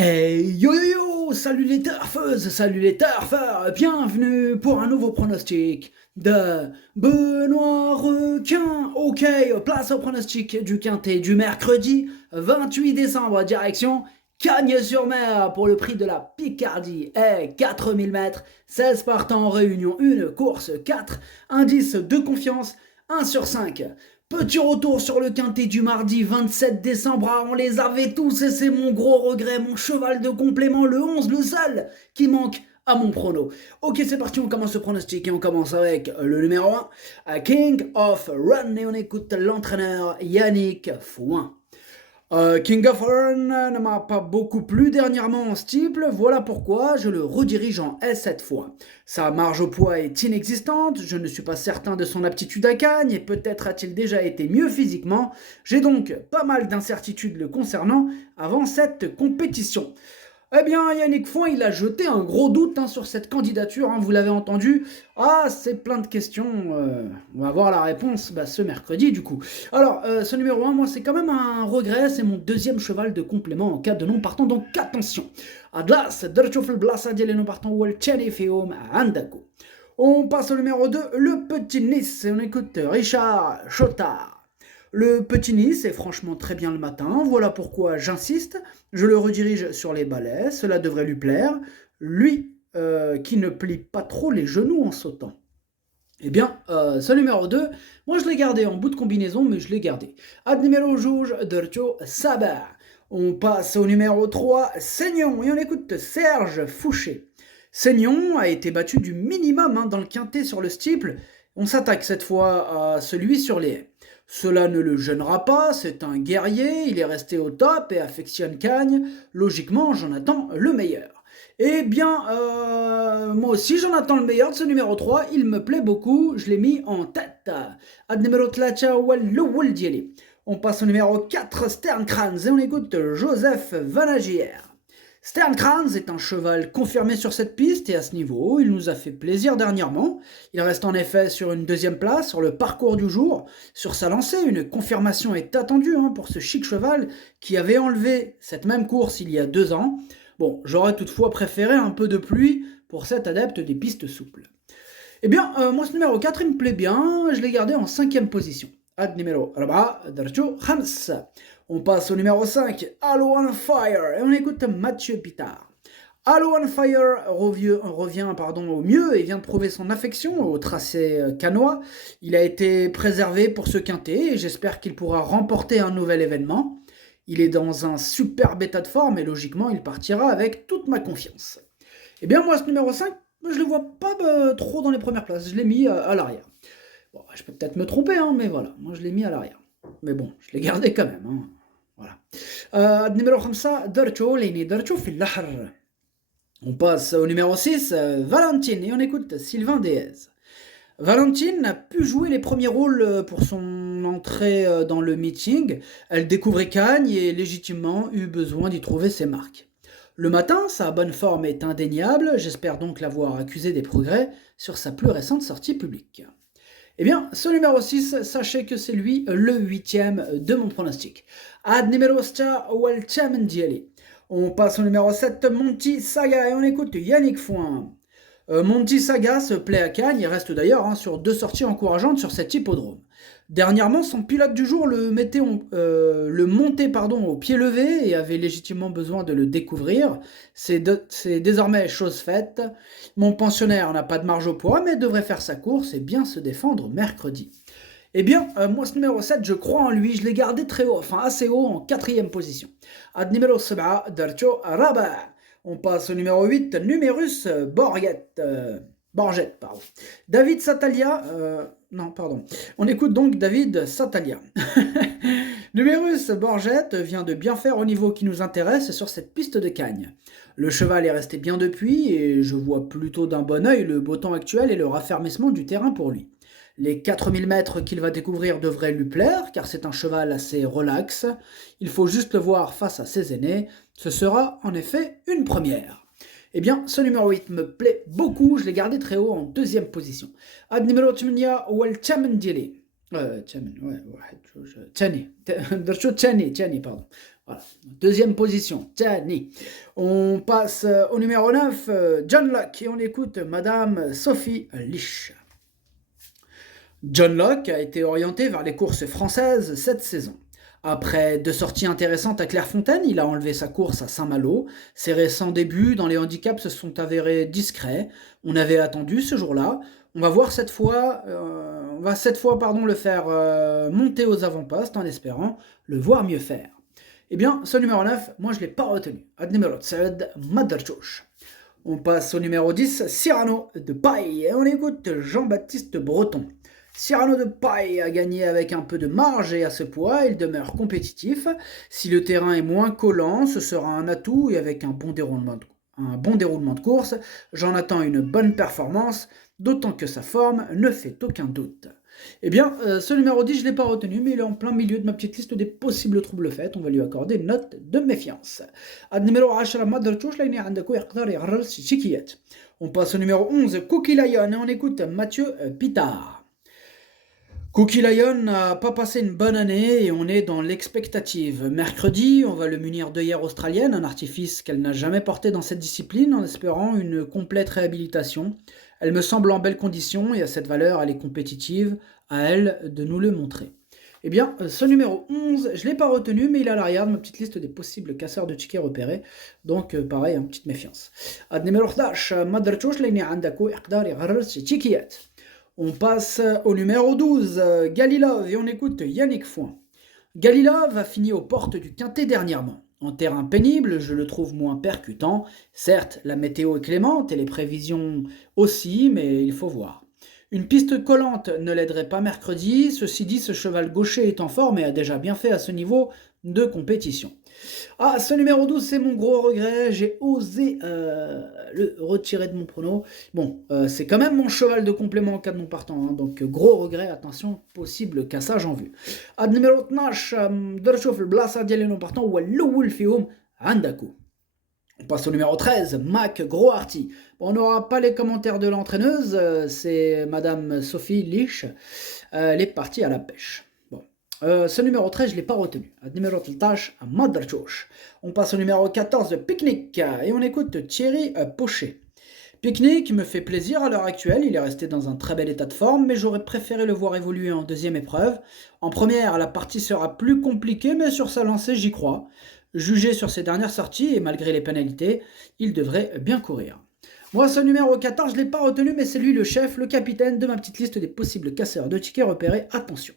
Hey yo yo yo, salut les turfeuses, salut les turfeurs, bienvenue pour un nouveau pronostic de Benoît Requin. Ok, place au pronostic du quintet du mercredi 28 décembre, direction Cagnes-sur-Mer pour le prix de la Picardie. Et 4000 mètres, 16 partants en réunion, une course, 4 indices de confiance, 1 sur 5. Petit retour sur le quintet du mardi 27 décembre. Ah, on les avait tous et c'est mon gros regret, mon cheval de complément, le 11, le seul qui manque à mon prono. Ok, c'est parti, on commence ce pronostic et on commence avec le numéro 1, King of Run, et on écoute l'entraîneur Yannick Fouin. King of Run ne m'a pas beaucoup plu dernièrement en steeple, voilà pourquoi je le redirige en S cette fois. Sa marge au poids est inexistante, je ne suis pas certain de son aptitude à Cagnes et peut-être a-t-il déjà été mieux physiquement. J'ai donc pas mal d'incertitudes le concernant avant cette compétition. Eh bien, Yannick Foin, il a jeté un gros doute sur cette candidature, vous l'avez entendu. Ah, c'est plein de questions. On va voir la réponse ce mercredi, du coup. Alors, ce numéro 1, moi, c'est quand même un regret. C'est mon deuxième cheval de complément en cas de non partant, donc attention. Adlas, Derchofel Blassa, les non partants, Walcheni, Feum, Andako. On passe au numéro 2, le petit Nice, et on écoute Richard Chotard. Le petit Nice est franchement très bien le matin, voilà pourquoi j'insiste, je le redirige sur les balais, cela devrait lui plaire, lui qui ne plie pas trop les genoux en sautant. Eh bien, ce numéro 2, moi je l'ai gardé en bout de combinaison, mais je l'ai gardé. Ad numéro juge Dercho Saber. On passe au numéro 3, Seignon, et on écoute Serge Fouché. Seignon a été battu du minimum dans le quintet sur le steeple. On s'attaque cette fois à celui sur les haies. Cela ne le gênera pas, c'est un guerrier, il est resté au top et affectionne Cagnes. Logiquement, j'en attends le meilleur. Eh bien, moi aussi j'en attends le meilleur de ce numéro 3, il me plaît beaucoup, je l'ai mis en tête. Ad numéro 3, on passe au numéro 4, Sternkranz, et on écoute Joseph Vanagière. Sternkranz est un cheval confirmé sur cette piste et à ce niveau, il nous a fait plaisir dernièrement. Il reste en effet sur une deuxième place sur le parcours du jour. Sur sa lancée, une confirmation est attendue pour ce chic cheval qui avait enlevé cette même course il y a 2 ans. Bon, j'aurais toutefois préféré un peu de pluie pour cet adepte des pistes souples. Eh bien, moi ce numéro 4 il me plaît bien, je l'ai gardé en 5e position. Ad numéro 4, Darjo Hams. On passe au numéro 5, Halo on Fire, et on écoute Mathieu Pitard. Halo on Fire revient au mieux et vient de prouver son affection au tracé canois. Il a été préservé pour ce quintet et j'espère qu'il pourra remporter un nouvel événement. Il est dans un super état de forme et logiquement il partira avec toute ma confiance. Eh bien moi ce numéro 5, je le vois pas trop dans les premières places, je l'ai mis à l'arrière. Bon, je peux peut-être me tromper, mais voilà, moi je l'ai mis à l'arrière. Mais bon, je l'ai gardé quand même. Voilà. Numéro 5, Dorcho, Leni Dorcho Fillahr. On passe au numéro 6, Valentine, et on écoute Sylvain Déez. Valentine a pu jouer les premiers rôles pour son entrée dans le meeting. Elle découvrait Cagnes et légitimement eut besoin d'y trouver ses marques. Le matin, sa bonne forme est indéniable, j'espère donc l'avoir accusé des progrès sur sa plus récente sortie publique. Eh bien, ce numéro 6, sachez que c'est lui le 8e de mon pronostic. Ad numéro 7, Welchamendieli. On passe au numéro 7, Monty Saga, et on écoute Yannick Foin. Monty Saga se plaît à Cagnes et reste d'ailleurs sur 2 sorties encourageantes sur cet hippodrome. Dernièrement, son pilote du jour le montait au pied levé et avait légitimement besoin de le découvrir. C'est désormais chose faite. Mon pensionnaire n'a pas de marge au poids, mais devrait faire sa course et bien se défendre mercredi. Eh bien, moi ce numéro 7, je crois en lui, je l'ai gardé très haut, assez haut, en 4e position. Ad numéro 7, Darcho Rabat. On passe au numéro 8, Numérus Borgette. Borgette, pardon. David Satalia, On écoute donc David Satalia. Numérus Borgette vient de bien faire au niveau qui nous intéresse sur cette piste de Cagnes. Le cheval est resté bien depuis et je vois plutôt d'un bon œil le beau temps actuel et le raffermissement du terrain pour lui. Les 4000 mètres qu'il va découvrir devraient lui plaire, car c'est un cheval assez relax. Il faut juste le voir face à ses aînés. Ce sera en effet une première. Eh bien, ce numéro 8 me plaît beaucoup, je l'ai gardé très haut en 2e position. Ad numéro 8, Welchamendieli. Tchani. Tchani, pardon. Voilà. Deuxième position, Tchani. On passe au numéro 9, John Locke, et on écoute Madame Sophie Lich. John Locke a été orienté vers les courses françaises cette saison. Après 2 sorties intéressantes à Clairefontaine, il a enlevé sa course à Saint-Malo. Ses récents débuts dans les handicaps se sont avérés discrets. On avait attendu ce jour-là. On va voir cette fois, le faire monter aux avant-postes en espérant le voir mieux faire. Eh bien, ce numéro 9, moi je ne l'ai pas retenu. Ad numéro 7, Madarchouch. On passe au numéro 10, Cyrano de Paille. Et on écoute Jean-Baptiste Breton. Cyrano de Paille a gagné avec un peu de marge et à ce poids, il demeure compétitif. Si le terrain est moins collant, ce sera un atout et avec un bon déroulement de course, j'en attends une bonne performance, d'autant que sa forme ne fait aucun doute. Eh bien, ce numéro 10, je ne l'ai pas retenu, mais il est en plein milieu de ma petite liste des possibles troubles faits. On va lui accorder une note de méfiance. On passe au numéro 11, Cookie Lion, et on écoute Mathieu Pitard. Cookie Lion n'a pas passé une bonne année et on est dans l'expectative. Mercredi, on va le munir d'œillères australiennes, un artifice qu'elle n'a jamais porté dans cette discipline, en espérant une complète réhabilitation. Elle me semble en belle condition et à cette valeur, elle est compétitive. À elle de nous le montrer. Eh bien, ce numéro 11, je ne l'ai pas retenu, mais il est à l'arrière de ma petite liste des possibles casseurs de tickets repérés. Donc, pareil, une petite méfiance. Ad numéro 11, Madarchouch, لأني عندكو إقدار يغرس تيكيات. On passe au numéro 12, Galilov, et on écoute Yannick Foin. Galilov a fini aux portes du Quintet dernièrement. En terrain pénible, je le trouve moins percutant. Certes, la météo est clémente et les prévisions aussi, mais il faut voir. Une piste collante ne l'aiderait pas mercredi. Ceci dit, ce cheval gaucher est en forme et a déjà bien fait à ce niveau de compétition. Ah, ce numéro 12, c'est mon gros regret. J'ai osé le retirer de mon prono. Bon, c'est quand même mon cheval de complément en cas de non partant. Hein, donc, gros regret. Attention, possible cassage en vue. Ad numéro 12, درشوف البلاصة ديال non partant هو الأول فيهم عندكو. On passe au numéro 13, Mac Groarty. Bon, on n'aura pas les commentaires de l'entraîneuse, c'est Madame Sophie Lich. Elle est partie à la pêche. Bon. Ce numéro 13, je ne l'ai pas retenu. Numéro 13, Madarchouch. On passe au numéro 14, Picnic. Et on écoute Thierry Pochet. Picnic me fait plaisir à l'heure actuelle, il est resté dans un très bel état de forme, mais j'aurais préféré le voir évoluer en deuxième épreuve. En première, la partie sera plus compliquée, mais sur sa lancée, j'y crois. Jugé sur ses dernières sorties, et malgré les pénalités, il devrait bien courir. Moi, ce numéro 14, je ne l'ai pas retenu, mais c'est lui le chef, le capitaine de ma petite liste des possibles casseurs de tickets repérés. Attention.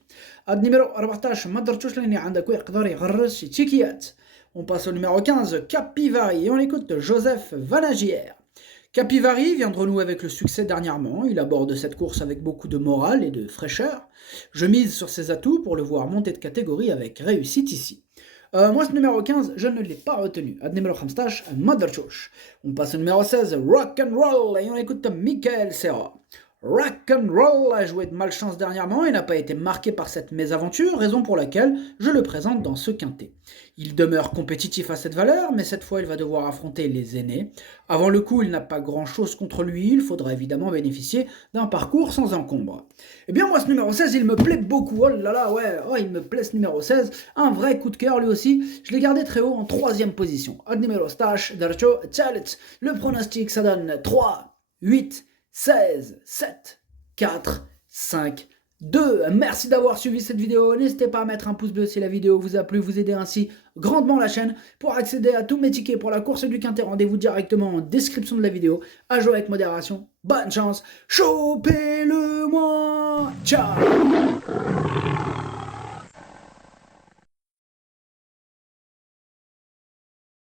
Ad numéro 14, Madarchouch لأني عندكو يقدر يغرس تيكيات. On passe au numéro 15, Capivari, et on écoute Joseph Vanagière. Capivari vient de renouer avec le succès dernièrement, il aborde cette course avec beaucoup de morale et de fraîcheur. Je mise sur ses atouts pour le voir monter de catégorie avec réussite ici. Moi, ce numéro 15, je ne l'ai pas retenu. Ad numéro 15, Madarchouch. On passe au numéro 16, Rock and Roll, et on écoute Michael Serra. Rock and Roll a joué de malchance dernièrement et n'a pas été marqué par cette mésaventure, raison pour laquelle je le présente dans ce quintet. Il demeure compétitif à cette valeur, mais cette fois il va devoir affronter les aînés. Avant le coup, il n'a pas grand-chose contre lui, il faudra évidemment bénéficier d'un parcours sans encombre. Eh bien moi ce numéro 16, il me plaît beaucoup, oh là là, ouais, oh, il me plaît ce numéro 16, un vrai coup de cœur lui aussi, je l'ai gardé très haut en 3e position. Ad numéro stash, Darcho, Tchalet, le pronostic ça donne 3, 8, 16, 7, 4, 5, 2. Merci d'avoir suivi cette vidéo. N'hésitez pas à mettre un pouce bleu si la vidéo vous a plu. Vous aidez ainsi grandement la chaîne. Pour accéder à tous mes tickets pour la course du Quintet, rendez-vous directement en description de la vidéo. À jouer avec modération. Bonne chance. Chopez-le-moi. Ciao.